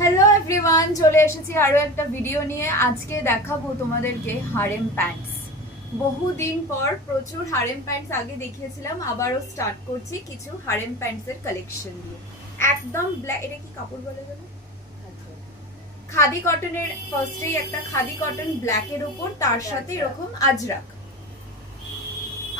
Hello everyone, চলে এসেছি আরো একটা ভিডিও নিয়ে। আজকে দেখাবো তোমাদেরকে হারেম প্যান্টস। বহুদিন পর প্রচুর হারেম প্যান্টস আগে দেখিয়েছিলাম, আবারও স্টার্ট করছি কিছু হারেম প্যান্টস এর কালেকশন দিয়ে। একদম ব্ল্যাক, এটা কি কাপড় বলে গেল? খাদি কটনের। ফার্স্টেই একটা খাদি কটন ব্ল্যাক এর উপর, তার সাথে এরকম আজরাক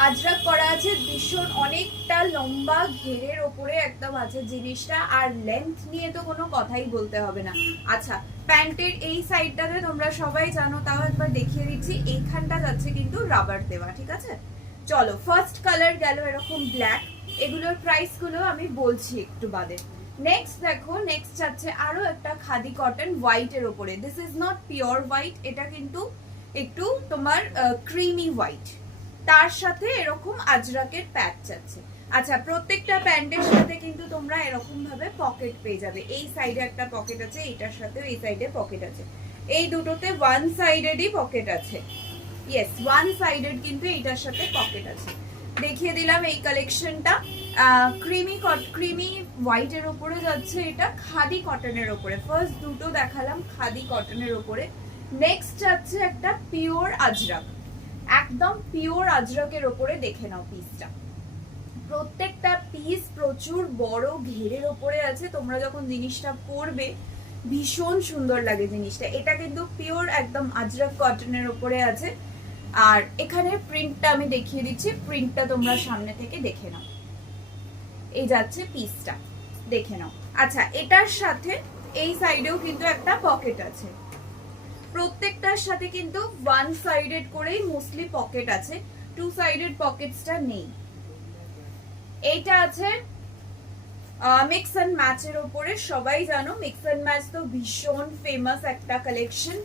আজরাক করা আছে। ভীষণ অনেকটা লম্বা ঘেরের ওপরে একদম আছে জিনিসটা, আর লেন্থ নিয়ে তো কোনো কথাই বলতে হবে না। আচ্ছা, প্যান্টের এই সাইডটাতে তোমরা সবাই জানো, তাও একবার দেখিয়ে দিচ্ছি। এইখানটা যাচ্ছে কিন্তু রাবার দেওয়া, ঠিক আছে? চলো, ফার্স্ট কালার গেল এরকম ব্ল্যাক। এগুলোর প্রাইস গুলো আমি বলছি একটু বাদে। নেক্সট দেখো, নেক্সট যাচ্ছে আরো একটা খাদি কটন হোয়াইট এর ওপরে। This is not pure white, এটা কিন্তু একটু তোমার ক্রিমি হোয়াইট, তার সাথে এরকম আজরাকের প্যাচ আছে। আচ্ছা, প্রত্যেকটা প্যান্টের সাথে কিন্তু তোমরা এরকম ভাবে পকেট পেয়ে যাবে। এই সাইডে একটা পকেট আছে, এইটার সাথে এই সাইডে পকেট আছে। এই দুটোতে ওয়ান সাইডেডই পকেট আছে। ইয়েস, ওয়ান সাইডেড কিন্তু এইটার সাথে পকেট আছে। দেখিয়ে দিলাম এই কালেকশনটা। ক্রিমি হোয়াইটের ওপরে যাচ্ছে, এটা খাদি কটনের ওপরে। ফার্স্ট দুটো দেখালাম খাদি কটনের ওপরে। নেক্সট যাচ্ছে একটা পিওর আজরাক, একদম পিওর আজরাকের ওপরে। দেখে নাও পিসটা, প্রত্যেকটা পিস প্রচুর বড় ঘেরের ওপরে আছে। তোমরা যখন জিনিসটা পরবে ভীষণ সুন্দর লাগে জিনিসটা। এটা কিন্তু পিওর একদম আজরাক কটনের ওপরে আছে। আর এখানে প্রিন্টটা আমি দেখিয়ে দিচ্ছি, প্রিন্টটা তোমরা সামনে থেকে দেখে নাও। এই যাচ্ছে পিসটা, দেখে নাও। আচ্ছা, এটার সাথে এই সাইডেও কিন্তু একটা পকেট আছে। প্রত্যেকটার সাথে কিন্তু ওয়ান সাইডেড করেই মোস্টলি পকেট আছে, টু সাইডেড পকেটসটা নেই। এইটা আছে মিক্স এন্ড ম্যাচের উপরে। সবাই জানো মিক্স এন্ড ম্যাচ তো ভীষণ ফেমাস একটা কালেকশন।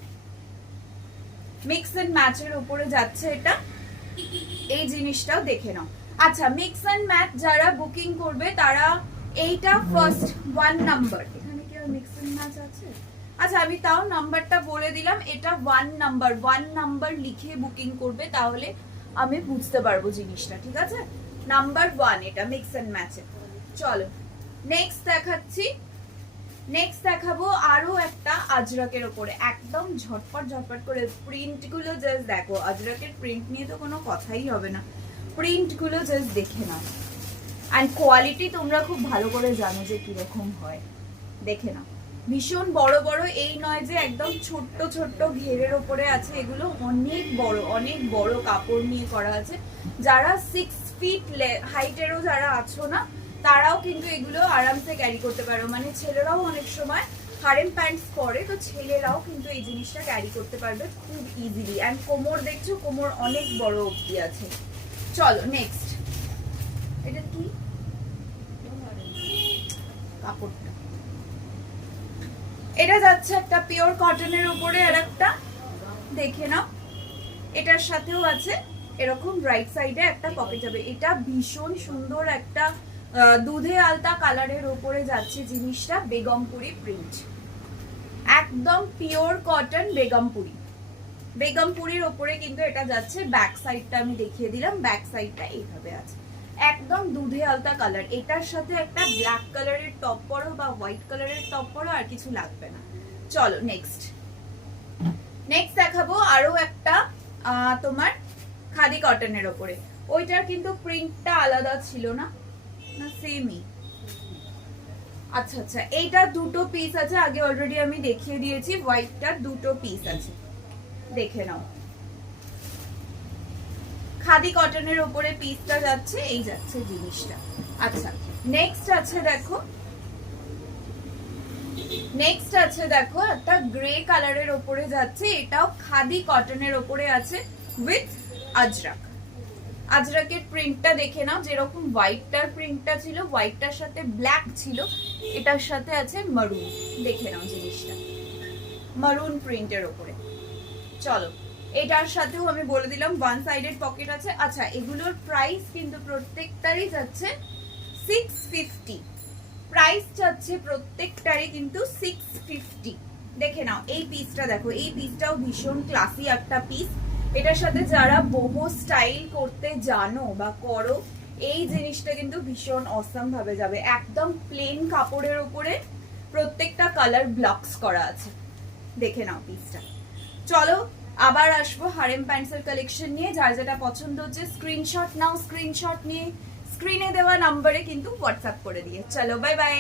মিক্স এন্ড ম্যাচের উপরে যাচ্ছে এটা, এই জিনিসটাও দেখে নাও। আচ্ছা, মিক্স এন্ড ম্যাচ যারা বুকিং করবে তারা এইটা ফার্স্ট 1 নাম্বার। এখানে কি মিক্স এন্ড ম্যাচ আছে? আচ্ছা, আমি তাও নাম্বারটা বলে দিলাম। এটা 1 নাম্বার লিখে বুকিং করবে, তাহলে আমি বুঝতে পারবো জিনিসটা, ঠিক আছে? নাম্বার 1 এটা মিক্স এন্ড ম্যাচে। চলো নেক্সট দেখাচ্ছি। নেক্সট দেখাবো আরো একটা আজরাকের উপরে, একদম ঝটপট ঝটপট করে। প্রিন্ট গুলো জাস্ট দেখো, আজরাকের প্রিন্ট নিয়ে তো কোনো কথাই হবে না। প্রিন্ট গুলো জাস্ট দেখে নাও, এন্ড কোয়ালিটি তোমরা খুব ভালো করে জানো যে কিরকম হয়। দেখে নাও, ভীষণ বড় বড়, এই নয় যে একদম ছোট্ট ছোট্ট ঘেরের ওপরে আছে। এগুলো অনেক বড় কাপড় নিয়ে করা আছে। যারা 6 ফিট হাইটেরও যারা আছো না, তারাও কিন্তু এগুলো আরামসে ক্যারি করতে পারো। মানে ছেলেরাও অনেক সময় হারেম প্যান্টস পরে, তো ছেলেরাও কিন্তু এই জিনিসটা ক্যারি করতে পারবে খুব ইজিলি। এন্ড কোমর দেখছো, কোমর অনেক বড় অবধি আছে। চলো নেক্সট, এটা কি কাপড়টা? এটা যাচ্ছে একটা পিওর কটনের উপরে। আর একটা দেখে নাও, এটার সাথেও আছে এরকম রাইট সাইডে একটা পকেট যাবে। এটা ভীষণ সুন্দর একটা দুধে আলতা কালারের উপরে যাচ্ছে জিনিসটা। বেগমপুরি প্রিন্ট, একদম পিওর কটন বেগমপুরি। বেগমপুরির ওপরে কিন্তু এটা যাচ্ছে। ব্যাক সাইডটা আমি দেখিয়ে দিলাম, ব্যাক সাইডটা এইভাবে আছে, একদম দুধে আলতা কালার। এটার সাথে একটা ব্ল্যাক কালারের টপ পরো বা হোয়াইট কালারের টপ পরো, আর কিছু লাগবে না। চলো নেক্সট দেখাবো আরো একটা তোমার খাদি কটনের ওপরে। ওইটার কিন্তু প্রিন্টটা আলাদা ছিল না, না সেমই? আচ্ছা আচ্ছা, এইটা দুটো পিস আছে, আগে অলরেডি আমি দেখিয়ে দিয়েছি। হোয়াইটটার দুটো পিস আছে, দেখে নাও। খাদি কটনের উপরে পিসটা যাচ্ছে, এই যাচ্ছে জিনিসটা। আচ্ছা, নেক্সট আছে দেখো, একটা গ্রে কালারের উপরে যাচ্ছে। এটাও খাদি কটনের উপরে আছে উইথ আজরাকের প্রিন্টটা দেখে নাও। যেরকম হোয়াইটটার প্রিন্টটা ছিল, হোয়াইটটার সাথে ব্ল্যাক ছিল, এটার সাথে আছে মারুন। দেখে নাও জিনিসটা, মারুন প্রিন্টের উপরে। চলো, এটার সাথেও আমি বলে দিলাম ওয়ান সাইডেড পকেট আছে। আচ্ছা, এগুলোর প্রাইস কিন্তু প্রত্যেকটারই যাচ্ছে 650। প্রাইস যাচ্ছে প্রত্যেকটারই কিন্তু 650। দেখে নাও এই পিসটা, দেখো এই পিসটাও ভীষণ ক্লাসি একটা পিস। এটার সাথে যারা বোহো স্টাইল করতে জানো বা করো, এই জিনিসটা কিন্তু ভীষণ অসাম ভাবে যাবে। একদম প্লেন কাপড়ের উপরে প্রত্যেকটা কালার ব্লকস করা আছে, দেখে নাও পিসটা। চলো আবার আসবো হারেম প্যান্টসের কালেকশন নিয়ে। যার যেটা পছন্দ হচ্ছে স্ক্রিনশট নাও, স্ক্রিনশট নিয়ে স্ক্রিনে দেওয়া নাম্বারে কিন্তু হোয়াটসঅ্যাপ করে দিয়ে। চলো বাই বাই।